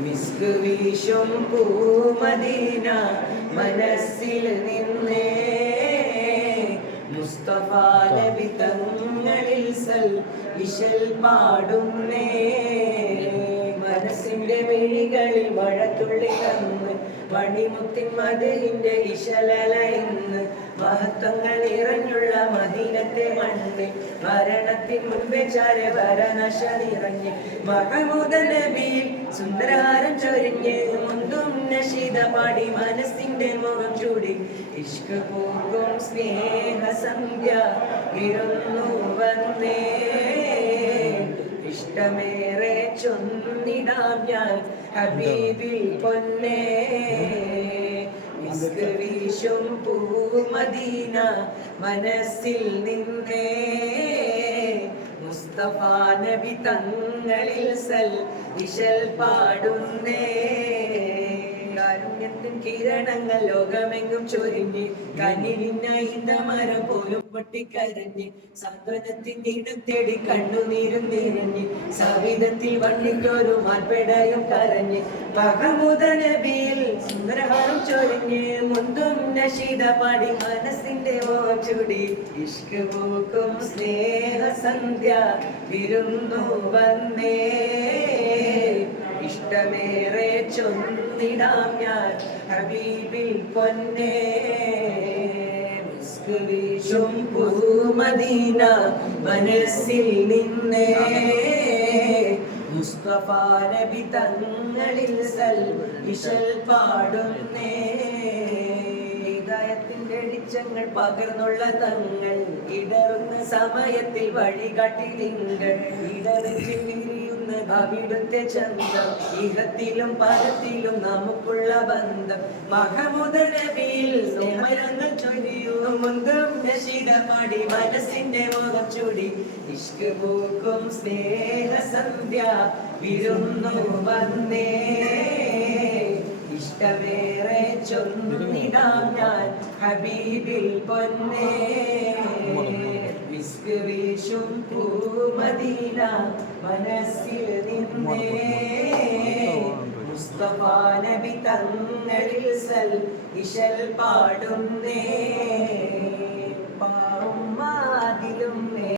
മിസ്ക് വീശും പൂമദീന മനസ്സിൽ നിന്നേ മുസ്തഫ നബി തങ്ങളിൽ ഇശൽ പാടുന്നേ മനസ്സിന്റെ മിഴികളിൽ മഴത്തുള്ളി തന്ന് മണിമുത്തിൻ മധുവിന്റെ ഇശലലയിന്ന് മഹത്വങ്ങൾ നിറഞ്ഞുള്ള മദീനത്തെ മണ്ണിൽ മരണത്തിൻ മുൻപേ ചാരഭരണശ നിറഞ്ഞ് മഹമൂദ് നബിയിൽ സുന്ദരഹാരം ചൊരിഞ്ഞ് മുന്തും നശീദ പാടി മനസ്സിന്റെ മുഖം ചൂടി ഇഷ്ക് പൂക്കും സ്നേഹസന്ധ്യ ഇരുന്നു വന്നേ ഇഷ്ടമേറെ ചൊന്നിടാം ഞാൻ ഹബീബിൽ പൊന്നേ മിസ്ക് വീശും പൂമദീന മനസ്സിൽ നിന്നേ മുസ്തഫ നബി തങ്ങളിൽ ഇശൽ പാടുന്നേ കാരുണ്യത്തിൻ കിരണങ്ങൾ ലോകമെങ്ങും ചൊരിഞ്ഞ് കനിവിന്ന മരം പോലും പൊട്ടിക്കരഞ്ഞ് സാന്ത്വനത്തിന്റെ ഇടം തേടി കണ്ണുനീരും നിറഞ്ഞ് സവിധത്തിൽ വണ്ണിക്കൊരു മാൽപ്പെടയും കരഞ്ഞ് മഹമൂദ് നബിയിൽ സുന്ദരഹാരം ചൊരിഞ്ഞ് മുന്തും നശീദ പാടി മനസ്സിന്റെ മോഹം ചൂടി ഇഷ്ക് പൂക്കും സ്നേഹസന്ധ്യ വിരുന്നു വന്നേ ഇഷ്ടമേറെ ചൊന്നിടാം ഞാൻ ഹബീബിൽ പൊന്നേ മിസ്ക് വീശും പൂമദീന മനസ്സിൽ നിന്നേ മുസ്തഫ നബി തങ്ങളിൽ ഇശൽ പാടുന്നേ ഹിദായത്തിന്റെ വെളിച്ചങ്ങൾ പകർന്നുള്ള തങ്ങൾ ഇടറുന്ന സമയത്തിൽ വഴികാട്ടി നിങ്ങൾ ഇടറിച്ച് വിരിയുന്ന അവിടുത്തെ ചന്തം ഇഹത്തിലും പരത്തിലും നമുക്കുള്ള ബന്ധം മഹമൂദ് നബിയിൽ സ്നേഹങ്ങൾ ചൊരിയും മുന്തും നശീദ പാടി മനസ്സിന്റെ മുഖം ചൂടി ഇഷ്ക് പൂക്കും സ്നേഹസന്ധ്യ വിരുന്നു വന്നേ ഇഷ്ടമേറെ ചൊന്നിടാം ഞാൻ ഹബീബിൽ പൊന്നേ മിസ്ക് വീശും പൂമദീന മനസ്സിൽ നിന്നേ മുസ്തഫ നബി തങ്ങളിൽ ഇശൽ പാടുന്നേ പാറും മാതിലും